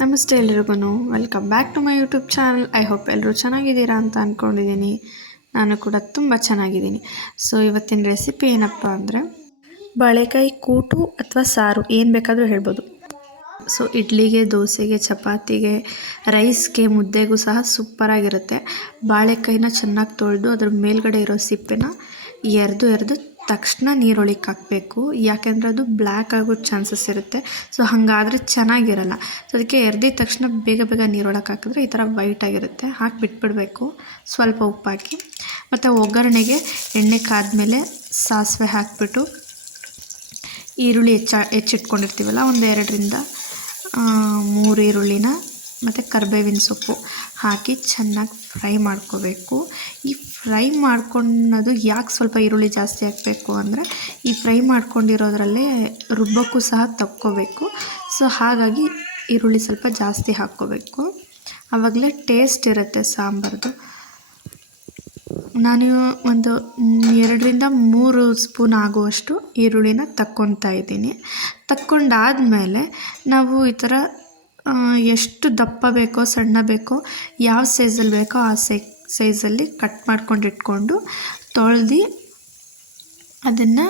ನಮಸ್ತೆ ಎಲ್ರಿಗೂ welcome back to my YouTube channel I hope ಎಲ್ಲರೂ ಚೆನ್ನಾಗಿದ್ದೀರಾ ಅಂತ ಅಂದ್ಕೊಂಡಿದ್ದೀನಿ ನಾನು ಕೂಡ ತುಂಬ ಚೆನ್ನಾಗಿದ್ದೀನಿ. ಸೊ ಇವತ್ತಿನ ರೆಸಿಪಿ ಏನಪ್ಪ ಅಂದರೆ ಬಾಳೆಕಾಯಿ ಕೂಟು ಅಥವಾ ಸಾರು, ಏನು ಬೇಕಾದರೂ ಹೇಳ್ಬೋದು. ಸೊ ಇಡ್ಲಿಗೆ, ದೋಸೆಗೆ, ಚಪಾತಿಗೆ ರೈಸ್ಗೆ ಮುದ್ದೆಗೂ ಸಹ ಸೂಪರಾಗಿರುತ್ತೆ ಬಾಳೆಕಾಯಿನ ಚೆನ್ನಾಗಿ ತೊಳೆದು ಅದ್ರ ಮೇಲ್ಗಡೆ ಇರೋ ಸಿಪ್ಪೆನ ಎರೆದು ಎರೆದು ತಕ್ಷಣ ನೀರೊಳಗೆ ಹಾಕಬೇಕು. ಯಾಕೆಂದರೆ ಅದು ಬ್ಲ್ಯಾಕ್ ಆಗೋ ಚಾನ್ಸಸ್ ಇರುತ್ತೆ. ಸೊ, ಹಾಗಾದರೆ ಚೆನ್ನಾಗಿರಲ್ಲ. ಸೊ, ಅದಕ್ಕೆ ಎರ್ದಿದ ತಕ್ಷಣ ಬೇಗ ಬೇಗ ನೀರೊಳಗೆ ಹಾಕಿದ್ರೆ ಈ ಥರ ವೈಟ್ ಆಗಿರುತ್ತೆ. ಹಾಕಿ ಬಿಟ್ಬಿಡಬೇಕು. ಸ್ವಲ್ಪ ಉಪ್ಪು ಹಾಕಿ ಮತ್ತು ಒಗ್ಗರಣೆಗೆ ಎಣ್ಣೆ ಕಾದ್ಮೇಲೆ ಸಾಸಿವೆ ಹಾಕಿಬಿಟ್ಟು ಈರುಳ್ಳಿ ಹೆಚ್ಚ, ಹೆಚ್ಚಿಟ್ಕೊಂಡಿರ್ತೀವಲ್ಲ, ಒಂದು ಎರಡರಿಂದ ಮೂರು ಈರುಳ್ಳಿನ, ಮತ್ತು ಕರ್ಬೇವಿನ ಸೊಪ್ಪು ಹಾಕಿ ಚೆನ್ನಾಗಿ ಫ್ರೈ ಮಾಡ್ಕೋಬೇಕು. ಈ ಫ್ರೈ ಮಾಡ್ಕೊಳ್ಳೋದು ಯಾಕೆ ಸ್ವಲ್ಪ ಈರುಳ್ಳಿ ಜಾಸ್ತಿ ಹಾಕಬೇಕು ಅಂದರೆ, ಈ ಫ್ರೈ ಮಾಡ್ಕೊಂಡಿರೋದ್ರಲ್ಲೇ ರುಬ್ಬಕ್ಕೂ ಸಹ ತಕ್ಕೋಬೇಕು. ಸೊ, ಹಾಗಾಗಿ ಈರುಳ್ಳಿ ಸ್ವಲ್ಪ ಜಾಸ್ತಿ ಹಾಕ್ಕೋಬೇಕು. ಆವಾಗಲೇ ಟೇಸ್ಟ್ ಇರುತ್ತೆ ಸಾಂಬಾರ್ದು. ನಾನು ಒಂದು ಎರಡರಿಂದ ಮೂರು ಸ್ಪೂನ್ ಆಗುವಷ್ಟು ಈರುಳ್ಳಿನ ತಕ್ಕೊತಾ ಇದ್ದೀನಿ. ತಕ್ಕೊಂಡಾದಮೇಲೆ ನಾವು ಈ ಥರ ಎಷ್ಟು ದಪ್ಪ ಬೇಕೋ ಸಣ್ಣ ಬೇಕೋ, ಯಾವ ಸೈಜಲ್ಲಿ ಬೇಕೋ ಆ ಸೈ ಸೈಜಲ್ಲಿ ಕಟ್ ಮಾಡ್ಕೊಂಡು ಇಟ್ಕೊಂಡು ತೊಳ್ದು ಅದನ್ನು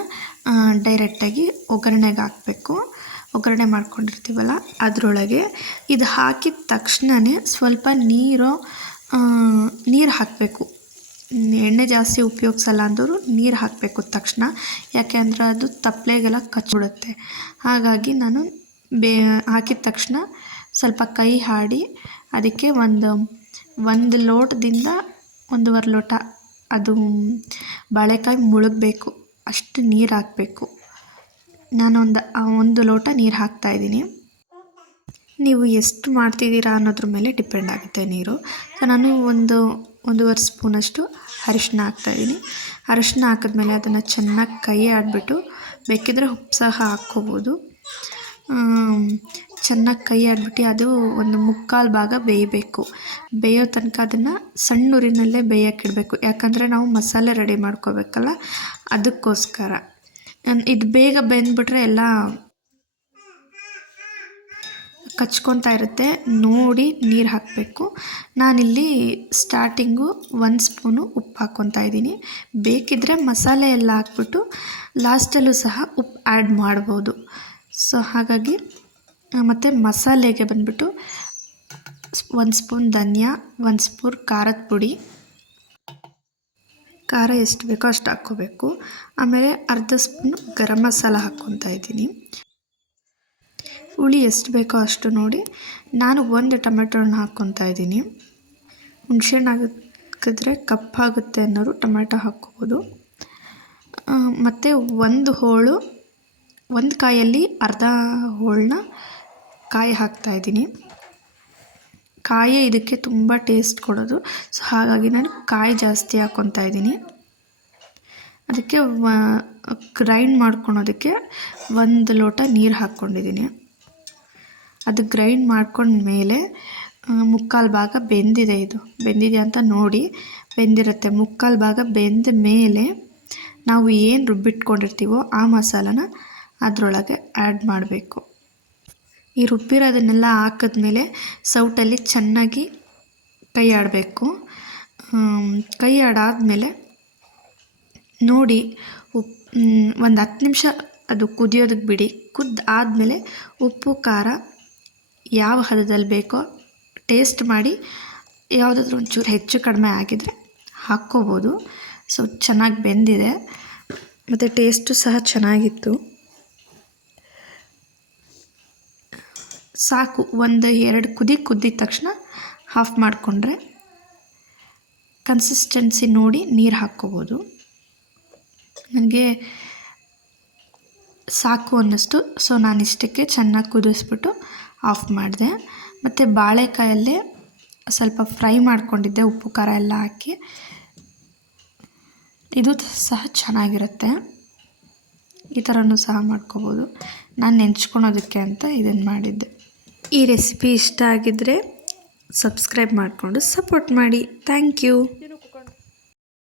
ಡೈರೆಕ್ಟಾಗಿ ಒಗ್ಗರಣೆಗೆ ಹಾಕಬೇಕು. ಒಗ್ಗರಣೆ ಮಾಡ್ಕೊಂಡಿರ್ತೀವಲ್ಲ, ಅದರೊಳಗೆ ಇದು ಹಾಕಿದ ತಕ್ಷಣವೇ ಸ್ವಲ್ಪ ನೀರು ನೀರು ಹಾಕಬೇಕು. ಎಣ್ಣೆ ಜಾಸ್ತಿ ಉಪಯೋಗಿಸಲ್ಲ ಅಂದರು ನೀರು ಹಾಕಬೇಕು ತಕ್ಷಣ. ಯಾಕೆ ಅಂದರೆ ಅದು ತಪ್ಪಲೆಗೆಲ್ಲ ಕಚ್ಚಿಬಿಡುತ್ತೆ ಹಾಗಾಗಿ ನಾನು ಬೇ, ಹಾಕಿದ ತಕ್ಷಣ ಸ್ವಲ್ಪ ಕೈ ಹಾಡಿ ಅದಕ್ಕೆ ಒಂದು ಒಂದು ಲೋಟದಿಂದ ಒಂದೂವರೆ ಲೋಟ. ಅದು ಬಾಳೆಕಾಯಿ ಮುಳುಗಬೇಕು. ಅಷ್ಟು ನೀರು ಹಾಕಬೇಕು. ನಾನೊಂದು ಒಂದು ಲೋಟ ನೀರು ಹಾಕ್ತಾಯಿದ್ದೀನಿ ನೀವು ಎಷ್ಟು ಮಾಡ್ತಿದ್ದೀರಾ ಅನ್ನೋದ್ರ ಮೇಲೆ ಡಿಪೆಂಡ್ ಆಗುತ್ತೆ ನೀರು. ಸೊ, ನಾನು ಒಂದು, ಒಂದೂವರೆ ಸ್ಪೂನಷ್ಟು ಅರಿಶಿನ ಹಾಕ್ತಾಯಿದ್ದೀನಿ ಅರಿಶಿನ ಹಾಕಿದ್ಮೇಲೆ ಅದನ್ನು ಚೆನ್ನಾಗಿ ಕೈ ಆಡಿಬಿಟ್ಟು ಬೇಕಿದ್ರೆ ಉಪ್ಪು ಸಹ ಹಾಕ್ಕೋಬೋದು. ಚೆನ್ನಾಗಿ ಕೈ ಆಡ್ಬಿಟ್ಟು ಅದು ಒಂದು ಮುಕ್ಕಾಲು ಭಾಗ ಬೇಯಬೇಕು. ಬೇಯೋ ತನಕ ಅದನ್ನು ಸಣ್ಣ ಉರಿನಲ್ಲೇ ಬೇಯೋಕ್ಕಿಡಬೇಕು ಯಾಕಂದರೆ ನಾವು ಮಸಾಲೆ ರೆಡಿ ಮಾಡ್ಕೋಬೇಕಲ್ಲ? ಅದಕ್ಕೋಸ್ಕರ. ಇದು ಬೇಗ ಬೆಂದ್ಬಿಟ್ರೆ ಎಲ್ಲ ಕಚ್ಕೊತಾ ಇರುತ್ತೆ. ನೋಡಿ ನೀರು ಹಾಕಬೇಕು. ನಾನಿಲ್ಲಿ ಸ್ಟಾರ್ಟಿಂಗು ಒಂದು ಸ್ಪೂನು ಉಪ್ಪು ಹಾಕ್ಕೊತಾ ಇದ್ದೀನಿ. ಬೇಕಿದ್ದರೆ ಮಸಾಲೆ ಎಲ್ಲ ಹಾಕ್ಬಿಟ್ಟು ಲಾಸ್ಟಲ್ಲೂ ಸಹ ಉಪ್ಪು ಆ್ಯಡ್ ಮಾಡ್ಬೋದು. ಸೊ ಹಾಗಾಗಿ ಮತ್ತು ಮಸಾಲೆಗೆ ಬಂದುಬಿಟ್ಟು ಒಂದು ಸ್ಪೂನ್ ಧನಿಯಾ, ಒಂದು ಸ್ಪೂನ್ ಖಾರದ ಪುಡಿ. ಖಾರ ಎಷ್ಟು ಬೇಕೋ ಅಷ್ಟು ಹಾಕ್ಕೋಬೇಕು. ಆಮೇಲೆ ಅರ್ಧ ಸ್ಪೂನ್ ಗರಂ ಮಸಾಲ ಹಾಕ್ಕೊತಾ ಇದ್ದೀನಿ. ಹುಳಿ ಎಷ್ಟು ಬೇಕೋ ಅಷ್ಟು ನೋಡಿ. ನಾನು ಒಂದು ಟೊಮೆಟೊ ಹಾಕ್ಕೊತಾ ಇದ್ದೀನಿ. ಹುಣ್ಸೆಹಣ್ಣು ಹಾಕಿದ್ರೆ ಕಪ್ಪಾಗುತ್ತೆ ಅನ್ನೋರು ಟೊಮೆಟೊ ಹಾಕ್ಕೋಬೋದು. ಮತ್ತು ಒಂದು ಹೋಳು ಒಂದು ಕಾಯಲ್ಲಿ ಅರ್ಧ ಹೋಳನ್ನ ಕಾಯಿ ಹಾಕ್ತಾಯಿದ್ದೀನಿ ಕಾಯೇ ಇದಕ್ಕೆ ತುಂಬ ಟೇಸ್ಟ್ ಕೊಡೋದು. ಸೊ, ಹಾಗಾಗಿ ನಾನು ಕಾಯಿ ಜಾಸ್ತಿ ಹಾಕ್ಕೊತಾ ಇದ್ದೀನಿ. ಅದಕ್ಕೆ ಗ್ರೈಂಡ್ ಮಾಡ್ಕೊಳೋದಕ್ಕೆ ಒಂದು ಲೋಟ ನೀರು ಹಾಕ್ಕೊಂಡಿದ್ದೀನಿ. ಅದು ಗ್ರೈಂಡ್ ಮಾಡ್ಕೊಂಡ್ಮೇಲೆ ಮುಕ್ಕಾಲು ಭಾಗ ಬೆಂದಿದೆ ಇದು. ಬೆಂದಿದೆ ಅಂತ ನೋಡಿ ಬೆಂದಿರುತ್ತೆ. ಮುಕ್ಕಾಲು ಭಾಗ ಬೆಂದ ಮೇಲೆ ನಾವು ಏನು ರುಬ್ಬಿಟ್ಕೊಂಡಿರ್ತೀವೋ ಆ ಮಸಾಲನ ಅದರೊಳಗೆ ಆ್ಯಡ್ ಮಾಡಬೇಕು. ಈ ರುಬ್ಬಿರೋದನ್ನೆಲ್ಲ ಹಾಕಿದ್ಮೇಲೆ ಸೌಟಲ್ಲಿ ಚೆನ್ನಾಗಿ ಕೈ ಆಡಬೇಕು ಕೈ ಆಡಾದಮೇಲೆ ನೋಡಿ ಉಪ್ ಒಂದು ಹತ್ತು ನಿಮಿಷ ಅದು ಕುದಿಯೋದಕ್ಕೆ ಬಿಡಿ. ಕುದ್ದು ಆದಮೇಲೆ ಉಪ್ಪು, ಖಾರ ಯಾವ ಹದದಲ್ಲಿ ಬೇಕೋ ಟೇಸ್ಟ್ ಮಾಡಿ ಯಾವುದಾದ್ರೂ ಒಂಚೂರು ಹೆಚ್ಚು ಕಡಿಮೆ ಆಗಿದರೆ ಹಾಕ್ಕೋಬೋದು. ಸೊ ಚೆನ್ನಾಗಿ ಬೆಂದಿದೆ. ಮತ್ತು ಟೇಸ್ಟು ಸಹ ಚೆನ್ನಾಗಿತ್ತು. ಸಾಕು ಒಂದು ಎರಡು ಕುದಿ ಕುದ್ದಿದ ತಕ್ಷಣ ಆಫ್ ಮಾಡಿಕೊಂಡ್ರೆ ಕನ್ಸಿಸ್ಟೆನ್ಸಿ ನೋಡಿ ನೀರು ಹಾಕ್ಕೋಬೋದು. ನನಗೆ ಸಾಕು ಅನ್ನಿಸ್ತು. ಸೊ ನಾನು ಇಷ್ಟಕ್ಕೆ ಚೆನ್ನಾಗಿ ಕುದಿಸ್ಬಿಟ್ಟು ಆಫ್ ಮಾಡಿದೆ. ಮತ್ತು ಬಾಳೆಕಾಯಲ್ಲೇ ಸ್ವಲ್ಪ ಫ್ರೈ ಮಾಡ್ಕೊಂಡಿದ್ದೆ, ಉಪ್ಪು, ಖಾರ ಎಲ್ಲ ಹಾಕಿ. ಇದು ಸಹ ಚೆನ್ನಾಗಿರುತ್ತೆ. ಈ ಥರನೂ ಸಹ ಮಾಡ್ಕೋಬೋದು. ನಾನು ನೆಂಚ್ಕೊಳೋದಕ್ಕೆ ಅಂತ ಇದನ್ನು ಮಾಡಿದ್ದೆ. ಈ ರೆಸಿಪಿ ಇಷ್ಟ ಆಗಿದ್ದರೆ ಸಬ್ಸ್ಕ್ರೈಬ್ ಮಾಡಿಕೊಂಡು ಸಪೋರ್ಟ್ ಮಾಡಿ. Thank you.